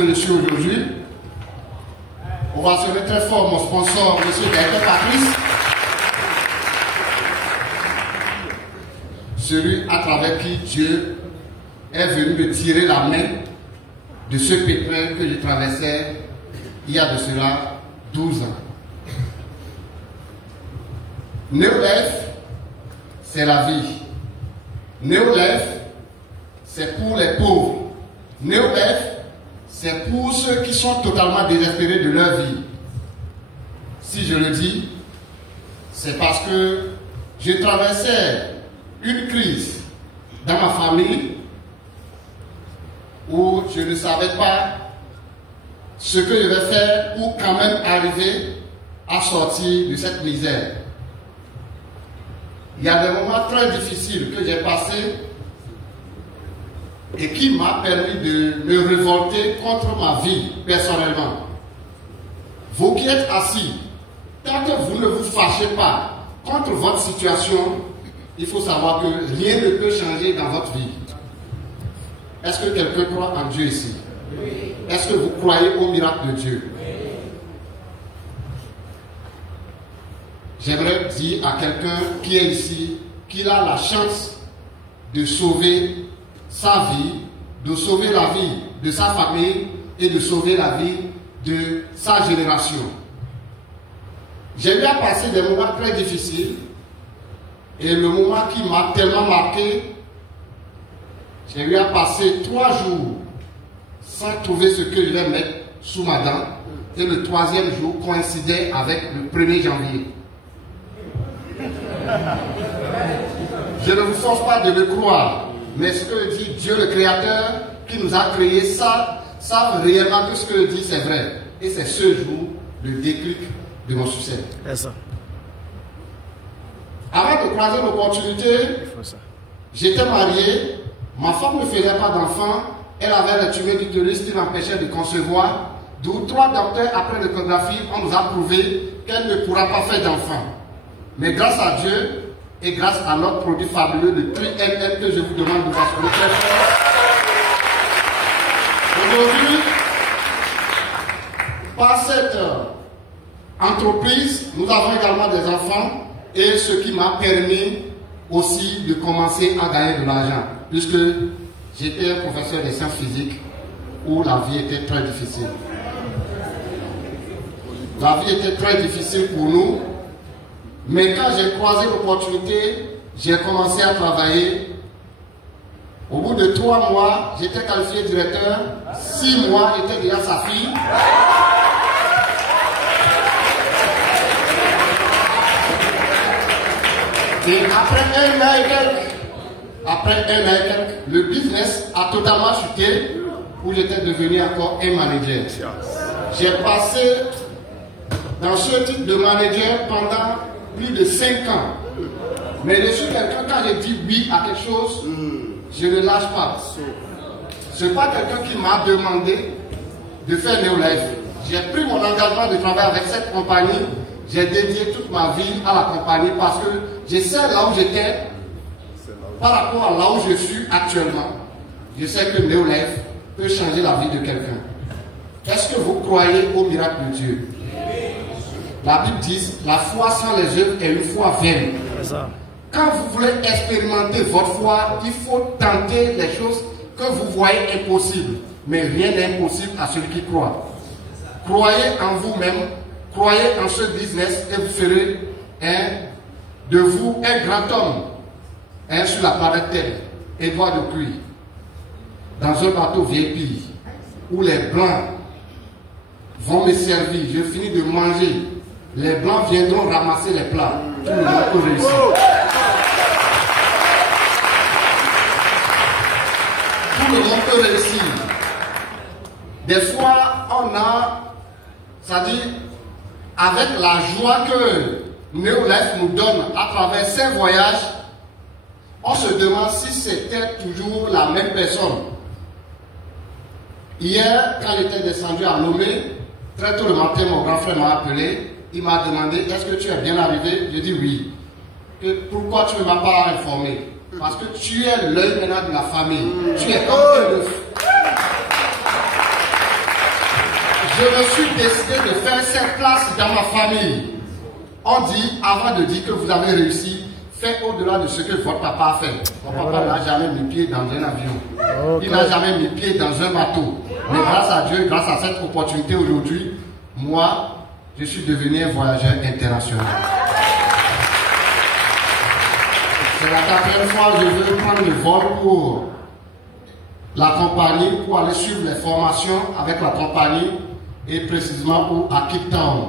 que je suis aujourd'hui. On va saluer très fort mon sponsor, M. Gaëtan Patrice, celui à travers qui Dieu est venu me tirer la main de ce pétrin que je traversais il y a de cela 12 ans. Néo-Life, c'est la vie. Néo-Life, c'est pour les pauvres. Néo-Life, c'est pour ceux qui sont totalement désespérés de leur vie. Si je le dis, c'est parce que je traversais une crise dans ma famille où je ne savais pas ce que je vais faire pour quand même arriver à sortir de cette misère. Il y a des moments très difficiles que j'ai passés et qui m'a permis de me révolter contre ma vie personnellement. Vous qui êtes assis, tant que vous ne vous fâchez pas contre votre situation, il faut savoir que rien ne peut changer dans votre vie. Est-ce que quelqu'un croit en Dieu ici? Oui. Est-ce que vous croyez au miracle de Dieu? Oui. J'aimerais dire à quelqu'un qui est ici qu'il a la chance de sauver sa vie, de sauver la vie de sa famille et de sauver la vie de sa génération. J'ai eu à passer des moments très difficiles et le moment qui m'a tellement marqué, j'ai eu à passer 3 jours sans trouver ce que je vais mettre sous ma dent et le 3e jour coïncidait avec le 1er janvier. Je ne vous force pas de le croire, mais ce que dit Dieu le Créateur qui nous a créés savent réellement que ce que dit c'est vrai. Et c'est ce jour le déclic de mon succès. Avant de croiser l'opportunité, j'étais marié, ma femme ne faisait pas d'enfant, elle avait le tumeur d'utérus qui l'empêchait de concevoir, d'où 3 docteurs après l'échographie, on nous a prouvé qu'elle ne pourra pas faire d'enfant. Mais grâce à Dieu et grâce à notre produit fabuleux de TriML que je vous demande de vacciner très fort, aujourd'hui, par cette entreprise, nous avons également des enfants et ce qui m'a permis aussi de commencer à gagner de l'argent, puisque j'étais un professeur de sciences physiques où la vie était très difficile. La vie était très difficile pour nous. Mais quand j'ai croisé l'opportunité, j'ai commencé à travailler. Au bout de 3 mois, j'étais qualifié directeur. 6 mois, j'étais déjà sa fille. Et après un an et quelques, le business a totalement chuté, où j'étais devenu encore un manager. J'ai passé dans ce type de manager pendant plus de 5 ans. Mais je suis quelqu'un, quand je dis oui à quelque chose, je ne lâche pas. Ce n'est pas quelqu'un qui m'a demandé de faire Néo-Life. J'ai pris mon engagement de travailler avec cette compagnie. J'ai dédié toute ma vie à la compagnie parce que je sais là où j'étais par rapport à là où je suis actuellement. Je sais que Néo-Life peut changer la vie de quelqu'un. Est-ce que vous croyez au miracle de Dieu? La Bible dit, la foi sans les œuvres est une foi vaine. Quand vous voulez expérimenter votre foi, il faut tenter les choses que vous voyez impossibles. Mais rien n'est impossible à celui qui croit. Croyez en vous-même, croyez en ce business et vous ferez de vous un grand homme sur la planète Terre. Édouard de Puy, dans un bateau VIP où les blancs vont me servir, je finis de manger. Les blancs viendront ramasser les plats. Tout le monde peut réussir. Tout le monde peut réussir. Des fois, on a, c'est-à-dire, avec la joie que Néo-Life nous donne à travers ces voyages, on se demande si c'était toujours la même personne. Hier, quand j'étais descendu à Lomé, très tôt le matin, mon grand frère m'a appelé. Il m'a demandé, est-ce que tu es bien arrivé? J'ai dit oui. Et pourquoi tu ne m'as pas informé? Parce que tu es l'œil maintenant de la famille. Tu es comme un œuf. je me suis décidé de faire cette place dans ma famille. On dit, avant de dire que vous avez réussi, faites au-delà de ce que votre papa a fait. Mon papa n'a jamais mis pied dans un avion. Il n'a jamais mis pied dans un bateau. Mais grâce à Dieu, grâce à cette opportunité aujourd'hui, moi, je suis devenu un voyageur international. C'est la 4e fois que je veux prendre le vol pour la compagnie, pour aller suivre les formations avec la compagnie et précisément à Cape Town.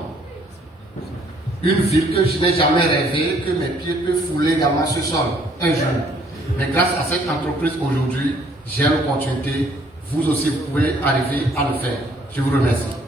Une ville que je n'ai jamais rêvé que mes pieds peuvent fouler également ce sol un jour. Mais grâce à cette entreprise aujourd'hui, j'ai l'opportunité. Vous aussi, vous pouvez arriver à le faire. Je vous remercie.